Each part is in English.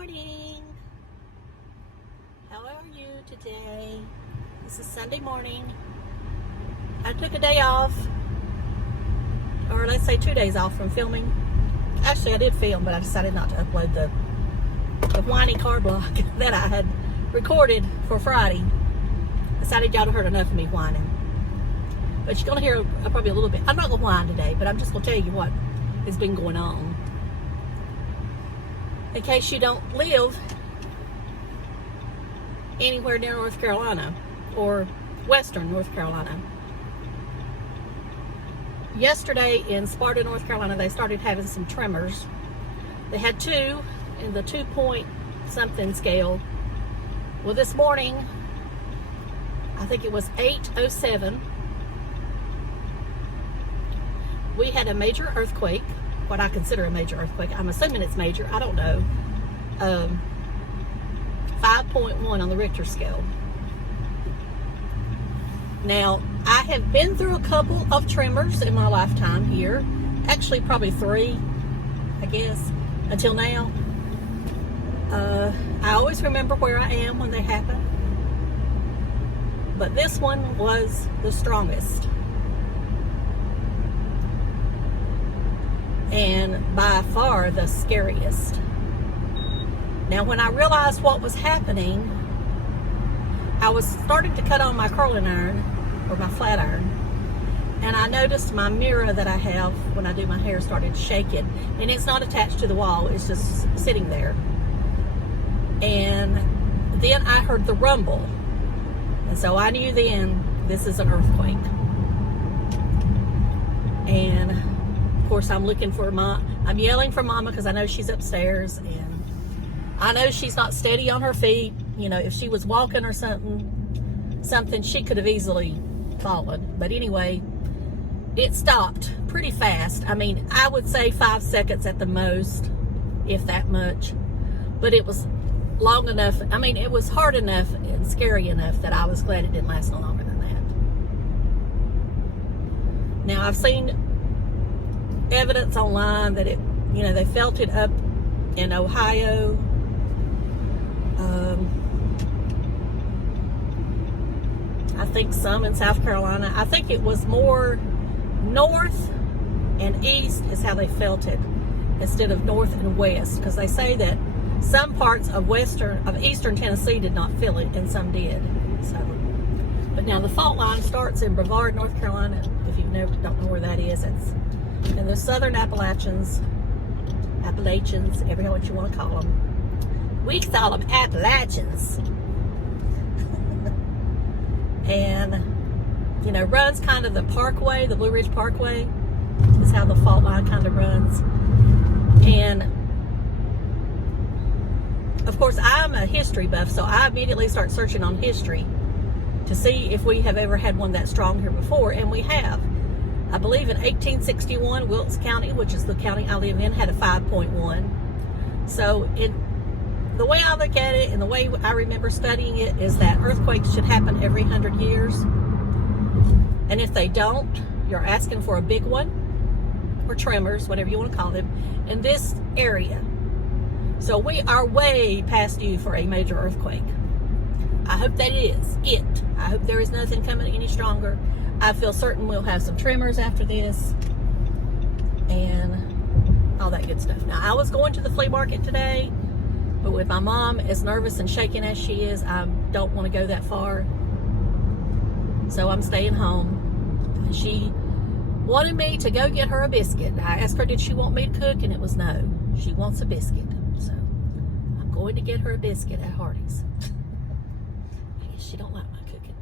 morning. How are you today? This is Sunday morning. I took a day off, or let's say 2 days off from filming. Actually, I did film, but I decided not to upload the whiny car block that I had recorded for Friday. Decided y'all had heard enough of me whining. But you're going to hear probably a little bit. I'm not going to whine today, but I'm just going to tell you what has been going on. In case you don't live anywhere near North Carolina or western North Carolina. Yesterday in Sparta, North Carolina, they started having some tremors. They had 2 in the 2-point something scale. Well, this morning, I think it was 8:07, we had a major earthquake, what I consider a major earthquake. I'm assuming it's major, I don't know. 5.1 on the Richter scale. Now, I have been through a couple of tremors in my lifetime here. Actually, probably 3, I guess, until now. I always remember where I am when they happen. But this one was the strongest. And by far the scariest. Now, when I realized what was happening, I was starting to cut on my curling iron, or my flat iron, and I noticed my mirror that I have when I do my hair started shaking. And it's not attached to the wall, it's just sitting there. And then I heard the rumble. And so I knew then this is an earthquake. And of course I'm looking for I'm yelling for Mama because I know she's upstairs, and I know she's not steady on her feet. You know, if she was walking or something, she could have easily fallen. But anyway, it stopped pretty fast. I mean, I would say 5 seconds at the most, if that much. But it was long enough. I mean, it was hard enough and scary enough that I was glad it didn't last no longer than that. Now, I've seen evidence online that they felt it up in Ohio. I think some in South Carolina. I think it was more north and east is how they felt it, instead of north and west, because they say that some parts of eastern Tennessee did not feel it, and some did. So, but now the fault line starts in Brevard, North Carolina. If you don't know where that is, it's in the southern Appalachians, everything what you want to call them. We call them Appalachians. And, runs kind of the parkway, the Blue Ridge Parkway is how the fault line kind of runs. And of course, I'm a history buff, so I immediately start searching on history to see if we have ever had one that strong here before, and we have. I believe in 1861, Wilkes County, which is the county I live in, had a 5.1. So the way I look at it and the way I remember studying it is that earthquakes should happen every 100 years. And if they don't, you're asking for a big one, or tremors, whatever you want to call them, in this area. So we are way past due for a major earthquake. I hope that is it. I hope there is nothing coming any stronger. I feel certain we'll have some tremors after this and all that good stuff. Now, I was going to the flea market today, but with my mom as nervous and shaking as she is, I don't want to go that far. So I'm staying home. And she wanted me to go get her a biscuit. I asked her, did she want me to cook? And it was no. She wants a biscuit. So I'm going to get her a biscuit at Hardee's. I guess she don't like my cooking.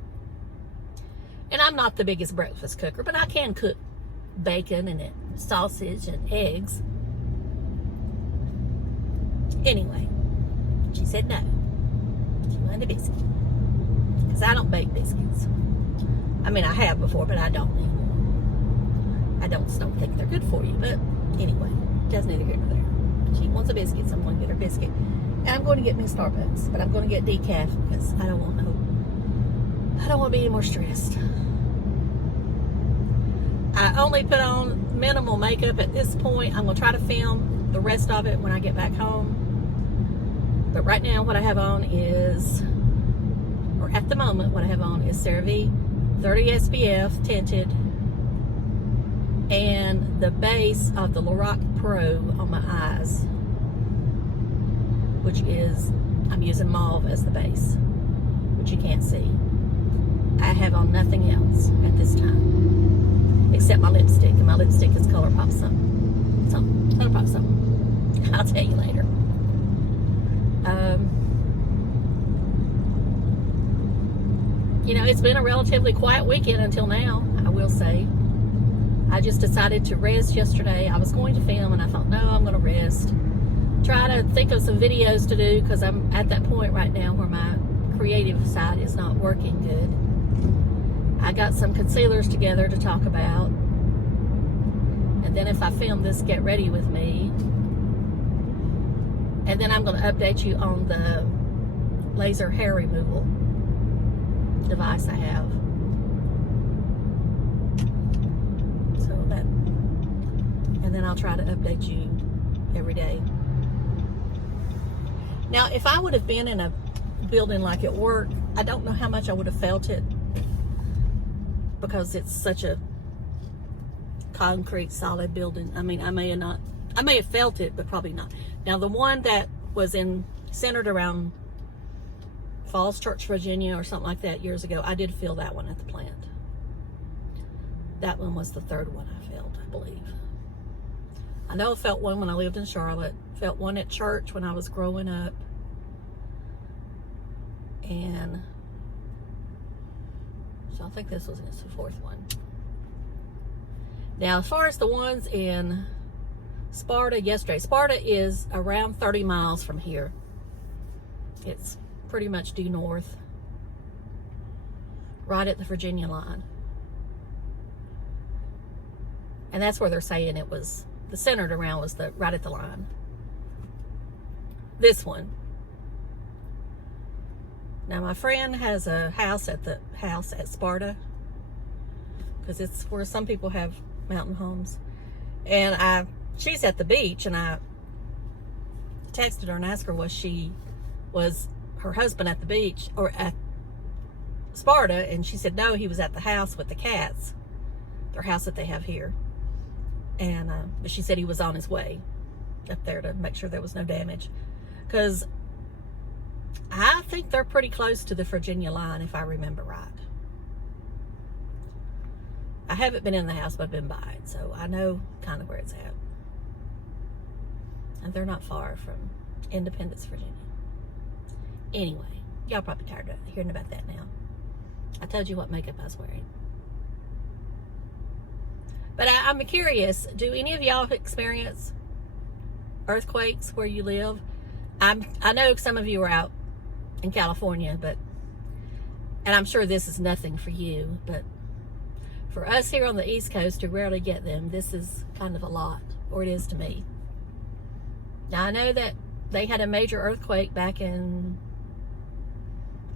And I'm not the biggest breakfast cooker, but I can cook bacon and sausage and eggs. Anyway, she said no. She wanted a biscuit. Because I don't bake biscuits. I mean, I have before, but I don't anymore. I don't think they're good for you. But anyway, that's neither here nor there. She wants a biscuit, so I'm going to get her a biscuit. And I'm going to get me a Starbucks, but I'm going to get decaf because I don't want to be any more stressed. I only put on minimal makeup at this point. I'm going to try to film the rest of it when I get back home. But right now what I have on is, or at the moment what I have on is CeraVe 30 SPF tinted and the base of the Lorac Pro on my eyes, which is, I'm using mauve as the base, which you can't see. I have on nothing else at this time except my lipstick, and my lipstick is ColourPop something. ColourPop something. I'll tell you later. You know, it's been a relatively quiet weekend until now, I will say. I just decided to rest yesterday. I was going to film and I thought, no, I'm going to rest. Try to think of some videos to do because I'm at that point right now where my creative side is not working good. I got some concealers together to talk about. And then if I film this Get Ready With Me, and then I'm going to update you on the laser hair removal device I have. So that, and then I'll try to update you every day. Now, if I would have been in a building like at work, I don't know how much I would have felt it because it's such a concrete solid building. I mean, I may have felt it, but probably not. Now, the one that was centered around Falls Church, Virginia, or something like that years ago, I did feel that one at the plant. That one was the third one I felt, I believe. I know I felt one when I lived in Charlotte. Felt one at church when I was growing up. And so I think this was the fourth one. Now, as far as the ones in Sparta yesterday, Sparta is around 30 miles from here. It's pretty much due north, right at the Virginia line. And that's where they're saying it was, the centered around was the right at the line. This one. Now my friend has a house at Sparta, because it's where some people have mountain homes. And she's at the beach, and I texted her and asked her was her husband at the beach or at Sparta, and she said no, he was at the house with the cats, their house that they have here. And but she said he was on his way up there to make sure there was no damage, because I think they're pretty close to the Virginia line, if I remember right. I haven't been in the house, but I've been by it, so I know kind of where it's at. And they're not far from Independence, Virginia. Anyway, y'all probably tired of hearing about that now. I told you what makeup I was wearing. But I'm curious, do any of y'all experience earthquakes where you live? I know some of you are out in California, and I'm sure this is nothing for you, but for us here on the East Coast who rarely get them, this is kind of a lot, or it is to me. Now, I know that they had a major earthquake back in,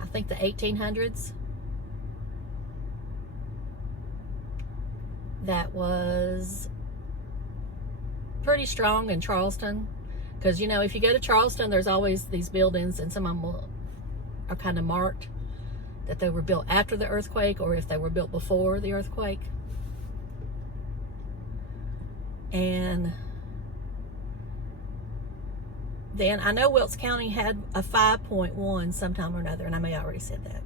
I think, the 1800s. That was pretty strong in Charleston. Because, you know, if you go to Charleston, there's always these buildings, and some of them are kind of marked that they were built after the earthquake, or if they were built before the earthquake. And then I know Wilkes County had a 5.1 sometime or another, and I may have already said that.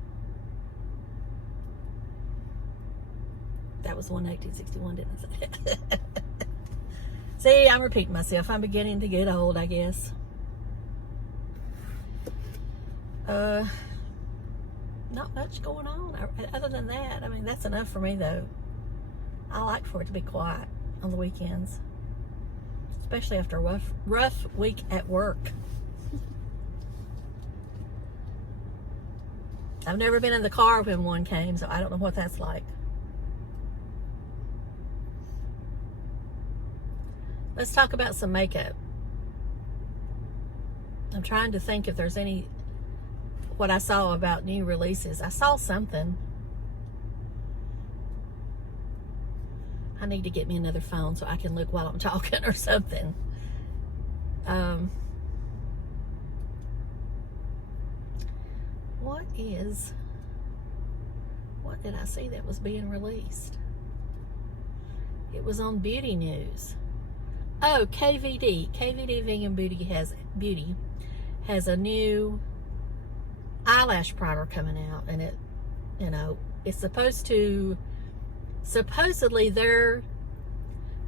That was the one in 1861, didn't I say that? See, I'm repeating myself. I'm beginning to get old, I guess. Not much going on other than that. I mean, that's enough for me, though. I like for it to be quiet on the weekends, especially after a rough week at work. I've never been in the car when one came, so I don't know what that's like. Let's talk about some makeup. I'm trying to think if there's what I saw about new releases. I saw something. I need to get me another phone so I can look while I'm talking or something. what did I see that was being released? It was on Beauty News. Oh, KVD Vegan Beauty has a new eyelash primer coming out, and it, you know, it's supposedly their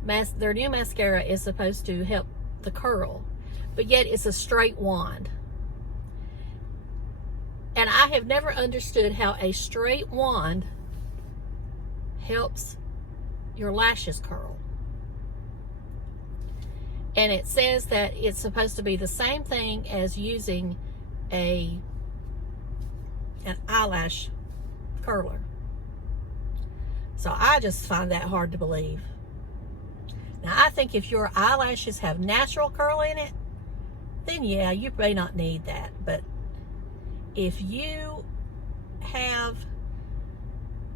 new mascara is supposed to help the curl, but yet it's a straight wand. And I have never understood how a straight wand helps your lashes curl. And it says that it's supposed to be the same thing as using an eyelash curler. So I just find that hard to believe. Now, I think if your eyelashes have natural curl in it, then yeah, you may not need that. But if you have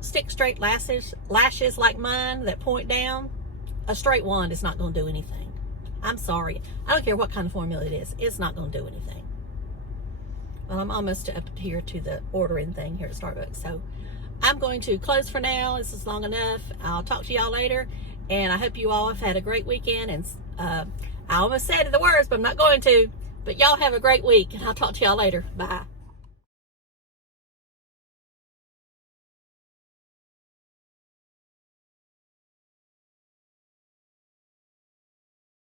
stick straight lashes like mine that point down, a straight wand is not going to do anything. I'm sorry. I don't care what kind of formula it is. It's not going to do anything. Well, I'm almost up here to the ordering thing here at Starbucks. So I'm going to close for now. This is long enough. I'll talk to y'all later. And I hope you all have had a great weekend. And I almost said the words, but I'm not going to. But y'all have a great week. And I'll talk to y'all later. Bye.